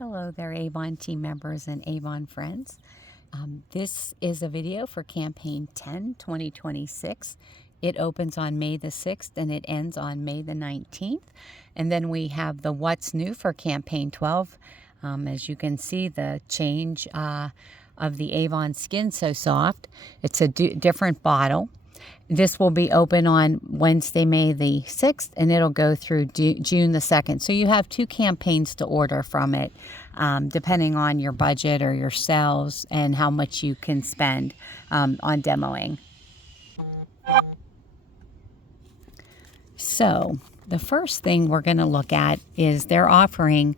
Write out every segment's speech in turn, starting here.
Hello there, Avon team members and Avon friends. This is a video for Campaign 10, 2026. It opens on May the 6th and it ends on May the 19th. And then we have the What's New for Campaign 12. As you can see, the change of the Avon Skin So Soft. It's a different bottle. This will be open on Wednesday, May the 6th, and it'll go through June the 2nd. So you have two campaigns to order from it, depending on your budget or your sales and how much you can spend on demoing. So the first thing we're going to look at is they're offering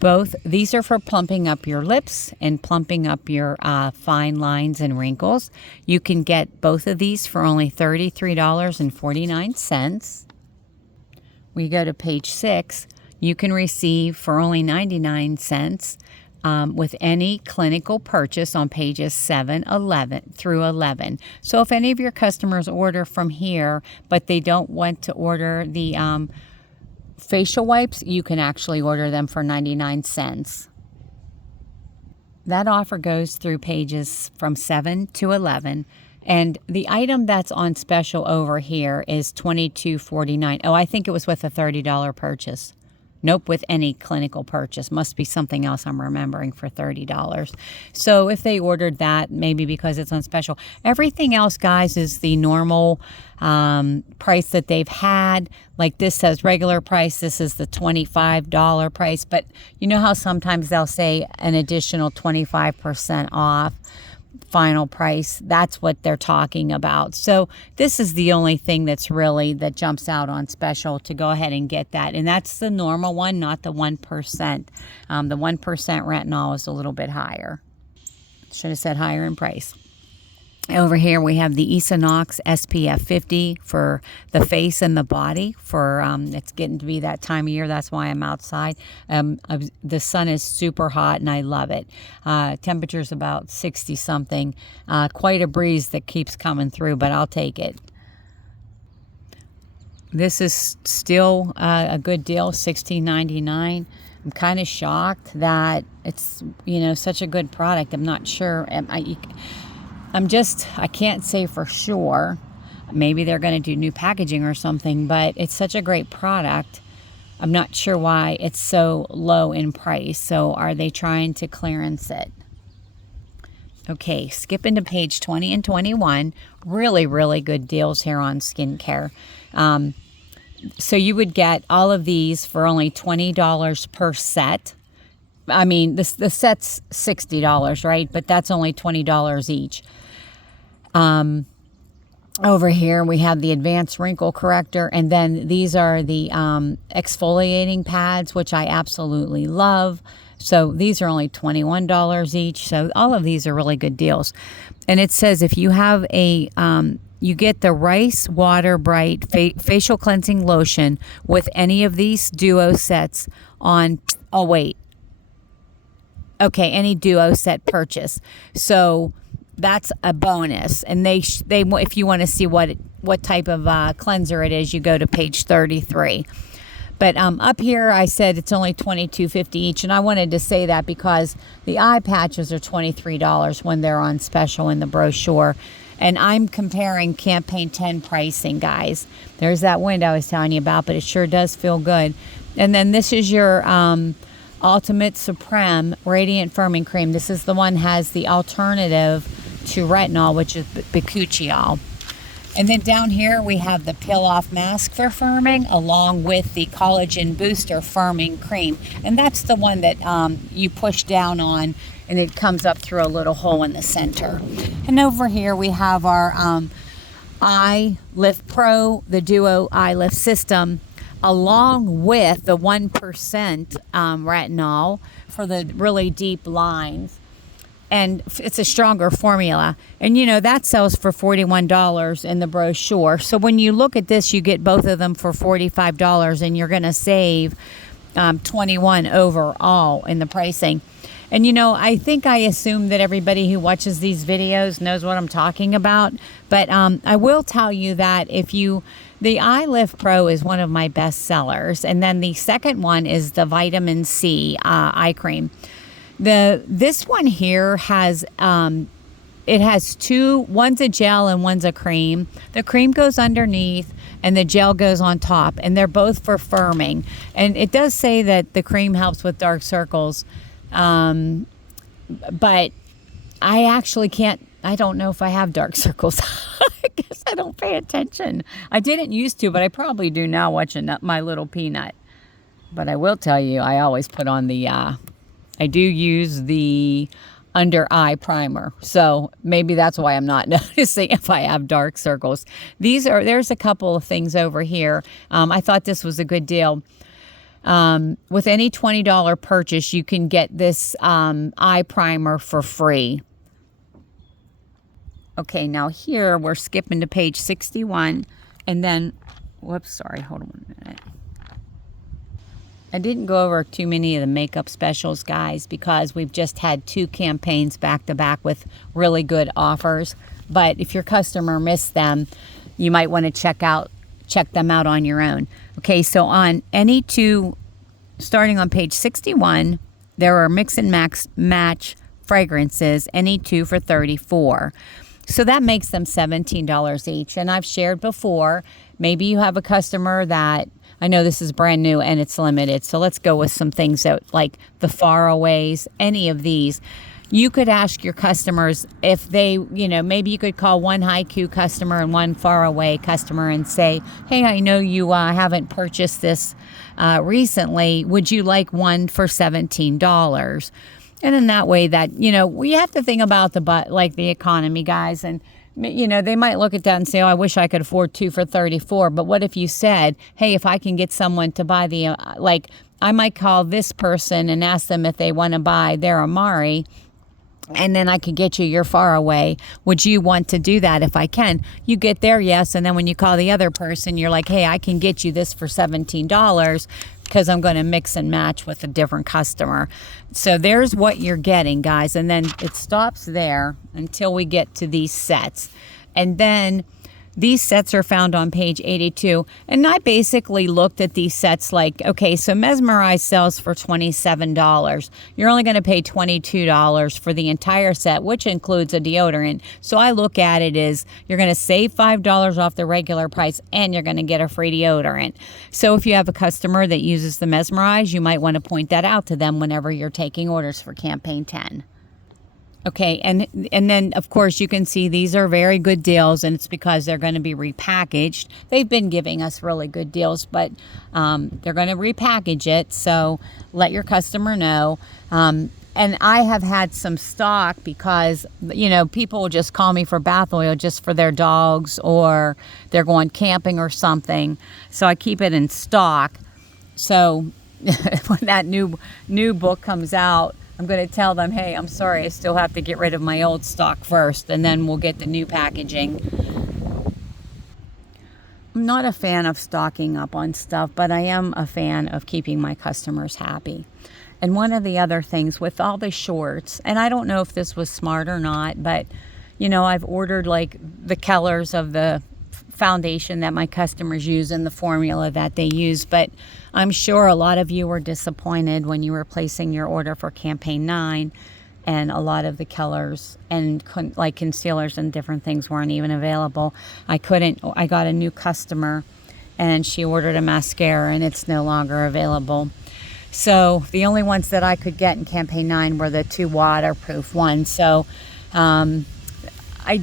both. These are for plumping up your lips and plumping up your fine lines and wrinkles. You can get both of these for only $33.49. We go to page 6. You can receive for only 99 cents with any clinical purchase on pages 7, 11 through 11. So if any of your customers order from here, but they don't want to order the facial wipes, you can actually order them for 99 cents. That offer goes through pages from 7 to 11. And the item that's on special over here is $22.49. Oh, I think it was with a $30 purchase. Nope, with any clinical purchase. Must be something else I'm remembering for $30. So if they ordered that, maybe because it's on special. Everything else, guys, is the normal price that they've had. Like this says regular price. This is the $25 price. But you know how sometimes they'll say an additional 25% off final price? That's what they're talking about. So this is the only thing that jumps out on special to go ahead and get that. And that's the normal one, not the 1%. The 1% retinol is a little bit higher. Should have said higher in price. Over here we have the Esonox SPF 50 for the face and the body. For it's getting to be that time of year. That's why I'm outside. The sun is super hot and I love it. Temperature's about 60 something. Quite a breeze that keeps coming through, but I'll take it. This is still a good deal, $16.99. I'm kind of shocked that it's such a good product. I'm not sure. I can't say for sure. Maybe they're going to do new packaging or something, but it's such a great product. I'm not sure why it's so low in price. So are they trying to clearance it? Okay, skipping to page 20 and 21. Really, really good deals here on skincare. So you would get all of these for only $20 per set. I mean, the set's $60, right? But that's only $20 each. Over here we have the advanced wrinkle corrector, and then these are the exfoliating pads, which I absolutely love. So these are only $21 each. So all of these are really good deals. And it says if you have a you get the Rice Water Bright facial cleansing lotion with any of these duo sets on any duo set purchase. So that's a bonus. And they if you want to see what type of cleanser it is, you go to page 33. But up here I said it's only $22.50 each, and I wanted to say that because the eye patches are $23 when they're on special in the brochure. And I'm comparing Campaign 10 pricing, guys. There's that window I was telling you about, but it sure does feel good. And then this is your Ultimate Supreme Radiant Firming Cream. This is the one has the alternative to retinol, which is bakuchiol. And then down here we have the Peel Off Mask for firming, along with the Collagen Booster Firming Cream. And that's the one that you push down on, and it comes up through a little hole in the center. And over here we have our Eye Lift Pro, the Duo Eye Lift System, along with the 1% retinol for the really deep lines. And it's a stronger formula. And that sells for $41 in the brochure. So when you look at this, you get both of them for $45, and you're going to save $21 overall in the pricing. And you know, I think I assume that everybody who watches these videos knows what I'm talking about. But I will tell you that the Eye Lift Pro is one of my best sellers. And then the second one is the vitamin C eye cream. This one here has it has two, one's a gel and one's a cream. The cream goes underneath and the gel goes on top, and they're both for firming. And it does say that the cream helps with dark circles, but I actually I don't know if I have dark circles. I guess I don't pay attention. I didn't used to, but I probably do now watching My Little Peanut. But I will tell you, I always put on I do use the under eye primer. So maybe that's why I'm not noticing if I have dark circles. There's a couple of things over here. I thought this was a good deal. With any $20 purchase, you can get this eye primer for free. Okay, now here we're skipping to page 61. And then, whoops, sorry, hold on a minute. I didn't go over too many of the makeup specials, guys, because we've just had 2 campaigns back to back with really good offers. But if your customer missed them, you might want to check them out on your own. Okay, so on any 2, starting on page 61, there are mix and match fragrances, any 2 for $34. So that makes them $17 each. And I've shared before, maybe you have a customer that, I know this is brand new and it's limited, so let's go with some things that, like the Faraways, any of these. You could ask your customers if they, maybe you could call one Haiku customer and one Faraway customer and say, hey, I know you haven't purchased this recently. Would you like one for $17? And in that way that, we have to think about the economy, guys. And they might look at that and say, oh, I wish I could afford 2 for $34. But what if you said, hey, if I can get someone to buy I might call this person and ask them if they want to buy their Amari, and then I could get you your Faraway. Would you want to do that if I can? You get their yes, and then when you call the other person, you're like, hey, I can get you this for $17 because I'm going to mix and match with a different customer. So there's what you're getting, guys. And then it stops there until we get to these sets. And then these sets are found on page 82. And I basically looked at these sets like, okay, so Mesmerize sells for $27. You're only going to pay $22 for the entire set, which includes a deodorant. So I look at it as you're going to save $5 off the regular price and you're going to get a free deodorant. So if you have a customer that uses the Mesmerize, you might want to point that out to them whenever you're taking orders for campaign 10. Okay, and then, of course, you can see these are very good deals, and it's because they're going to be repackaged. They've been giving us really good deals, but they're going to repackage it, so let your customer know. And I have had some stock because, people will just call me for bath oil just for their dogs, or they're going camping or something, so I keep it in stock. So when that new book comes out, I'm going to tell them, hey, I'm sorry, I still have to get rid of my old stock first, and then we'll get the new packaging. I'm not a fan of stocking up on stuff, but I am a fan of keeping my customers happy. And one of the other things with all the shorts, and I don't know if this was smart or not, but, I've ordered like the colors of the foundation that my customers use and the formula that they use, but I'm sure a lot of you were disappointed when you were placing your order for campaign 9 and a lot of the colors and like concealers and different things weren't even available. I got a new customer and she ordered a mascara and it's no longer available. So the only ones that I could get in campaign 9 were the 2 waterproof ones. So I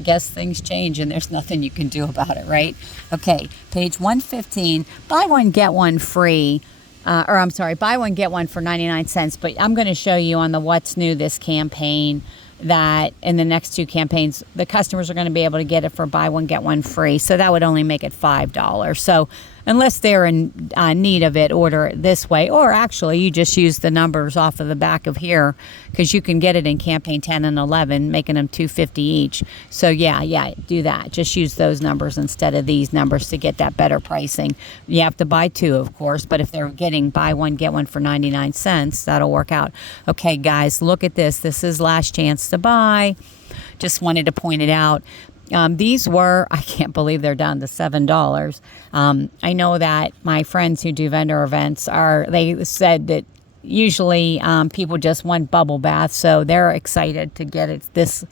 guess things change and there's nothing you can do about it, right? Okay, page 115, buy one, get one free. Buy one, get one for 99 cents. But I'm going to show you on the What's New this campaign that in the next 2 campaigns, the customers are going to be able to get it for buy one, get one free. So that would only make it $5. So unless they're in need of it, order it this way. Or actually, you just use the numbers off of the back of here, because you can get it in campaign 10 and 11, making them $250 each. So yeah, do that. Just use those numbers instead of these numbers to get that better pricing. You have to buy two, of course, but if they're getting buy one, get one for 99 cents, that'll work out. Okay, guys, look at this. This is last chance to buy. Just wanted to point it out. These were, I can't believe they're down to $7. I know that my friends who do vendor events they said that usually people just want bubble baths, so they're excited to get it this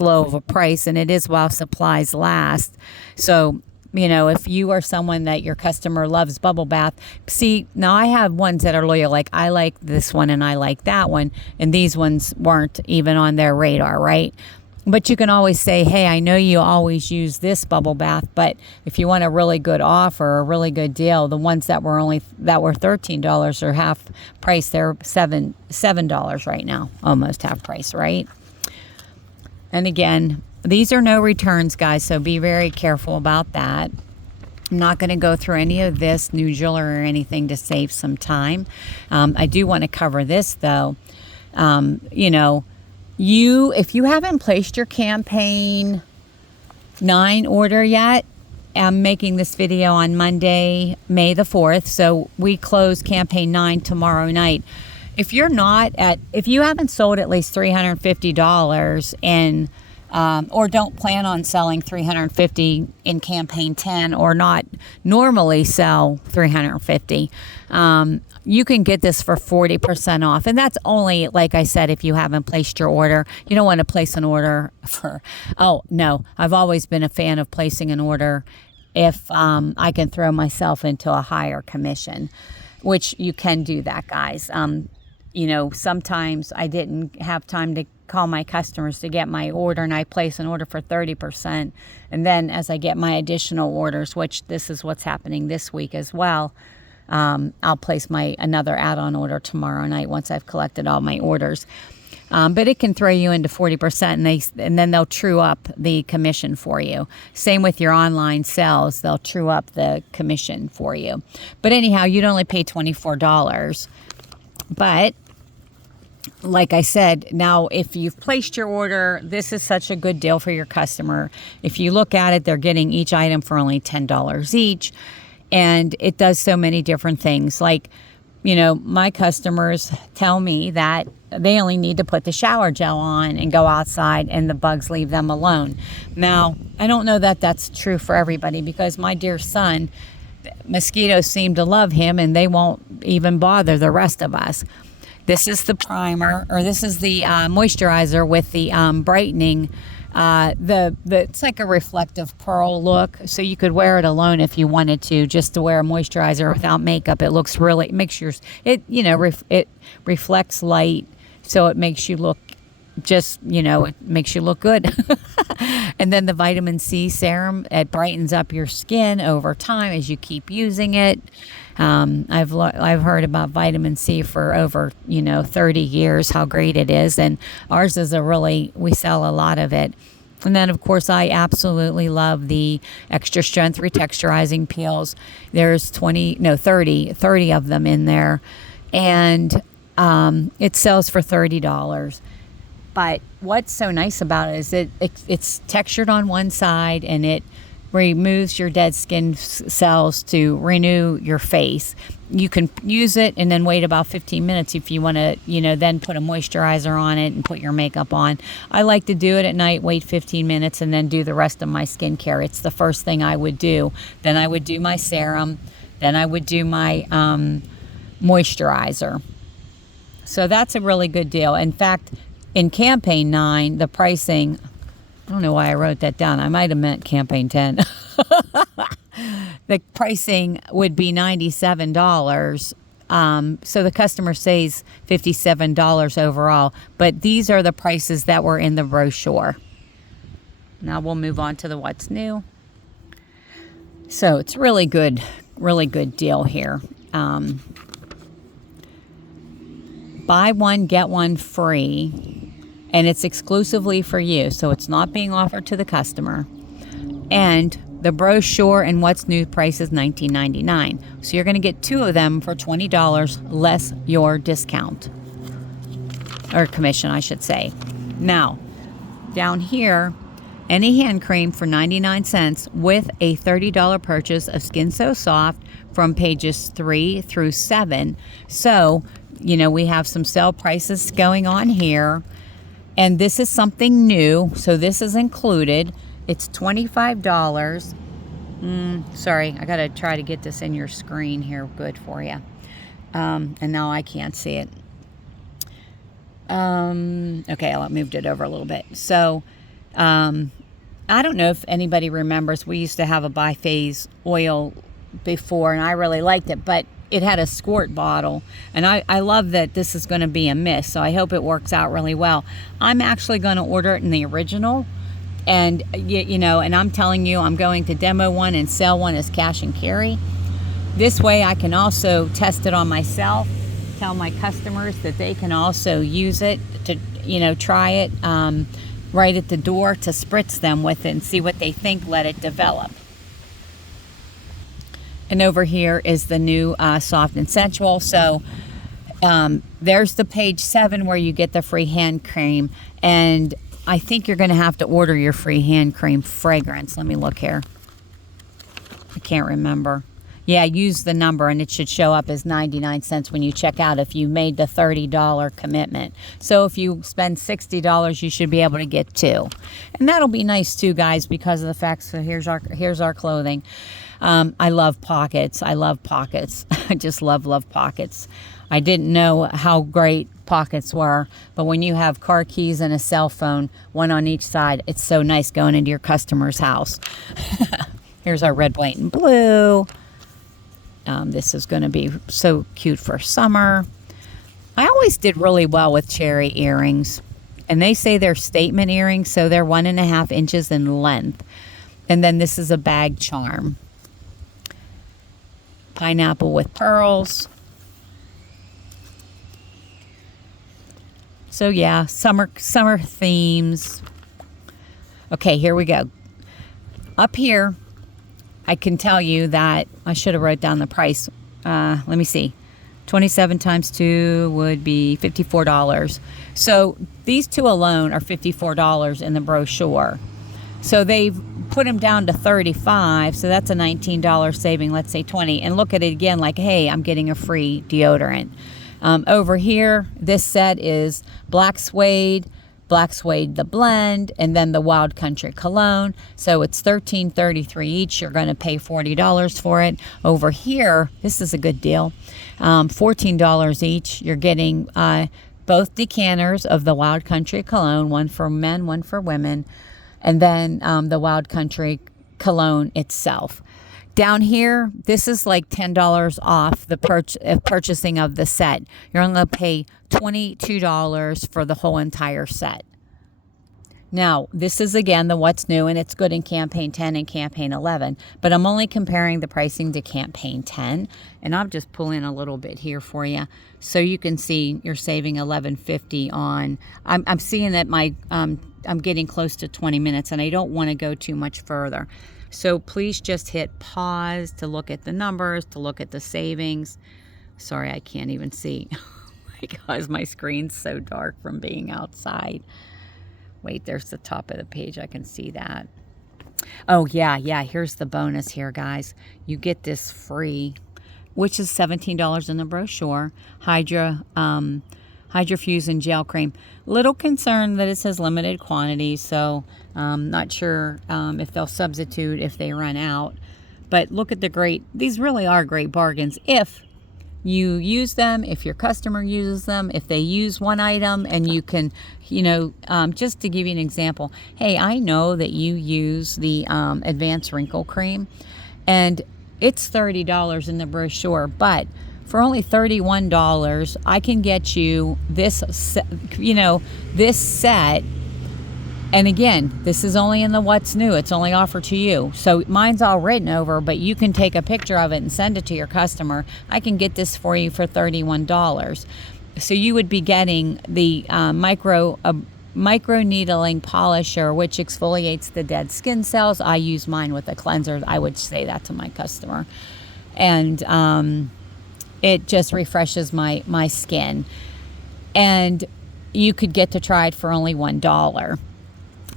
low of a price, and it is while supplies last. So, if you are someone that your customer loves bubble bath, see, now I have ones that are loyal, like I like this one and I like that one, and these ones weren't even on their radar, right? But you can always say, hey, I know you always use this bubble bath, but if you want a really good offer, a really good deal, the ones that were $13 are half price. They're $7 right now, almost half price, right? And again, these are no returns, guys, so be very careful about that. I'm not going to go through any of this new jewelry or anything to save some time. I do want to cover this, though. If you haven't placed your campaign 9 order yet, I'm making this video on Monday, May the 4th. So we close campaign 9 tomorrow night. If you haven't sold at least $350 in, or don't plan on selling $350 in campaign 10, or not normally sell $350, you can get this for 40% off. And that's only, like I said, if you haven't placed your order. You don't want to place an order I've always been a fan of placing an order if I can throw myself into a higher commission, which you can do that, guys. Sometimes I didn't have time to call my customers to get my order, and I place an order for 30%. And then as I get my additional orders, which this is what's happening this week as well, I'll place another add-on order tomorrow night once I've collected all my orders. But it can throw you into 40%, and then they'll true up the commission for you. Same with your online sales. They'll true up the commission for you. But anyhow, you'd only pay $24. But like I said, now if you've placed your order, this is such a good deal for your customer. If you look at it, they're getting each item for only $10 each. And it does so many different things. Like, my customers tell me that they only need to put the shower gel on and go outside, and the bugs leave them alone. Now, I don't know that that's true for everybody, because my dear son, mosquitoes seem to love him, and they won't even bother the rest of us. This is the primer, or this is the moisturizer with the brightening. It's like a reflective pearl look, so you could wear it alone if you wanted to, just to wear a moisturizer without makeup. It looks really, it reflects light, so it makes you look it makes you look good. And then the vitamin C serum, it brightens up your skin over time as you keep using it. I've heard about vitamin C for over 30 years, how great it is, and ours is we sell a lot of it. And then, of course, I absolutely love the extra strength retexturizing peels. There's 30 of them in there, and it sells for $30. But what's so nice about it is it's textured on one side, and it removes your dead skin cells to renew your face. You can use it and then wait about 15 minutes if you want to, then put a moisturizer on it and put your makeup on. I like to do it at night, wait 15 minutes, and then do the rest of my skincare. It's the first thing I would do. Then I would do my serum. Then I would do my moisturizer. So that's a really good deal. In fact, in campaign 9, the pricing, I don't know why I wrote that down. I might have meant campaign 10. The pricing would be $97. So the customer saves $57 overall. But these are the prices that were in the brochure. Now we'll move on to the what's new. So it's really good deal here. Buy one, get one free. And it's exclusively for you, so it's not being offered to the customer. And The brochure and what's new price is $19.99. So you're going to get 2 of them for $20 less your discount. Or commission, I should say. Now, down here, any hand cream for 99 cents with a $30 purchase of Skin So Soft from pages 3 through 7. So, we have some sale prices going on here. And this is something new, so this is included. It's $25. Sorry, I got to try to get this in your screen here good for you. And now I can't see it. Okay, I moved it over a little bit. So, I don't know if anybody remembers, we used to have a biphase oil before, and I really liked it, but it had a squirt bottle, and I love that this is going to be a mist, so I hope it works out really well. I'm actually going to order it in the original, and and I'm telling you, I'm going to demo one and sell one as cash and carry. This way I can also test it on myself, tell my customers that they can also use it to try it right at the door, to spritz them with it and see what they think, let it develop. And over here is the new Soft and Sensual. So there's the page 7 where you get the free hand cream. And I think you're going to have to order your free hand cream fragrance. Let me look here. I can't remember. Yeah, use the number and it should show up as 99 cents when you check out if you made the $30 commitment. So if you spend $60, you should be able to get 2. And that'll be nice too, guys, because of the fact, so here's our clothing. I love pockets. I love pockets. I just love pockets. I didn't know how great pockets were, but when you have car keys and a cell phone, one on each side, it's so nice going into your customer's house. Here's our red, white, and blue. This is going to be so cute for summer. I always did really well with cherry earrings, and they say they're statement earrings, so they're 1.5 inches in length. And then this is a bag charm. Pineapple with pearls. So yeah, summer themes. Okay, here we go. Up here, I can tell you that I should have wrote down the price. Let me see. 27 times 2 would be $54. So these 2 alone are $54 in the brochure. So they've put them down to $35, so that's a $19 saving, let's say $20. And look at it again like, hey, I'm getting a free deodorant. Over here, this set is Black Suede the blend, and then the Wild Country cologne. So it's $13.33 each. You're going to pay $40 for it. Over here, this is a good deal. $14 each. You're getting both decanters of the Wild Country cologne, one for men, one for women. And then the Wild Country cologne itself. Down here, this is like $10 off the purchasing of the set. You're only going to pay $22 for the whole entire set. Now, this is again the what's new, and it's good in campaign 10 and campaign 11, but I'm only comparing the pricing to campaign 10, and I'll just pull in a little bit here for you so you can see you're saving $11.50 on. I'm seeing that I'm getting close to 20 minutes, and I don't want to go too much further. So please just hit pause to look at the numbers, to look at the savings. Sorry, I can't even see because my screen's so dark from being outside. Wait, there's the top of the page. I can see that. Oh, yeah. Here's the bonus here, guys. You get this free, which is $17 in the brochure. Hydrofusion gel cream. Little concerned that it says limited quantity, so not sure if they'll substitute if they run out. But look at these really are great bargains if you use them, if your customer uses them, if they use one item, and you can, just to give you an example, hey, I know that you use the Advanced Wrinkle Cream, and it's $30 in the brochure, but for only $31, I can get you this set. And again, this is only in the what's new. It's only offered to you. So mine's all written over, but you can take a picture of it and send it to your customer. I can get this for you for $31. So you would be getting the micro microneedling polisher, which exfoliates the dead skin cells. I use mine with a cleanser. I would say that to my customer. And it just refreshes my skin. And you could get to try it for only $1.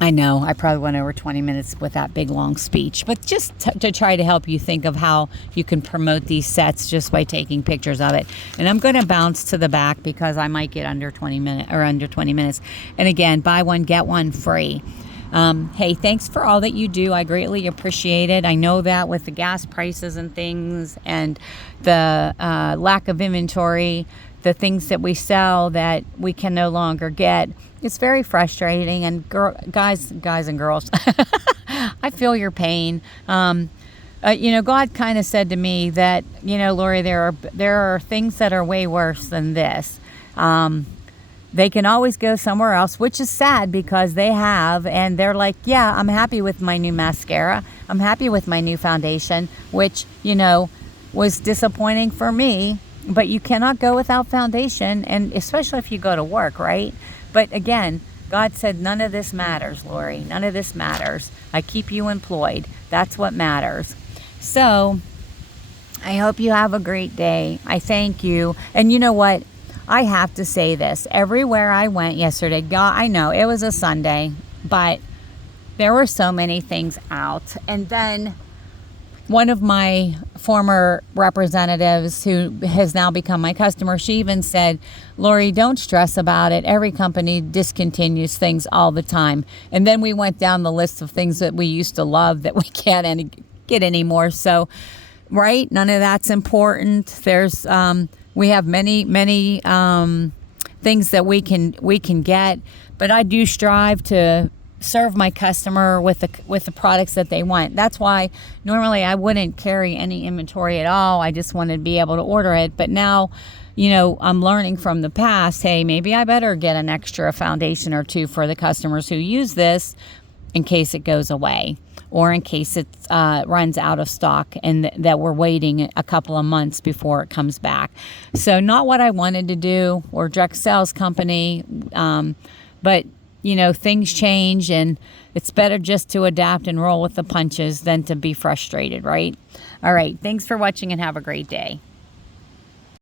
I know I probably went over 20 minutes with that big long speech, but just to try to help you think of how you can promote these sets just by taking pictures of it. And I'm going to bounce to the back because I might get under 20 minutes. And again, buy one, get one free. Hey, thanks for all that you do. I greatly appreciate it. I know that with the gas prices and things and the lack of inventory, the things that we sell that we can no longer get, it's very frustrating. And guys and girls, I feel your pain. God kind of said to me that, Lori, there are things that are way worse than this. They can always go somewhere else, which is sad because they have, and they're like, yeah, I'm happy with my new mascara. I'm happy with my new foundation, which, was disappointing for me. But you cannot go without foundation, and especially if you go to work, right? But again, God said, none of this matters, Lori. None of this matters. I keep you employed. That's what matters. So I hope you have a great day. I thank you. And you know what? I have to say this. Everywhere I went yesterday, God, I know it was a Sunday, but there were so many things out. And then one of my former representatives who has now become my customer, she even said, Lori, don't stress about it. Every company discontinues things all the time. And then we went down the list of things that we used to love that we can't get anymore. So, right? None of that's important. There's, we have many things that we can get, but I do strive to serve my customer with the products that they want. That's why normally I wouldn't carry any inventory at all. I just wanted to be able to order it. But now, I'm learning from the past, hey, maybe I better get an extra foundation or two for the customers who use this in case it goes away or in case it runs out of stock and that we're waiting a couple of months before it comes back. So not what I wanted to do. We're a direct sales company, but things change, and it's better just to adapt and roll with the punches than to be frustrated, right? All right. Thanks for watching and have a great day.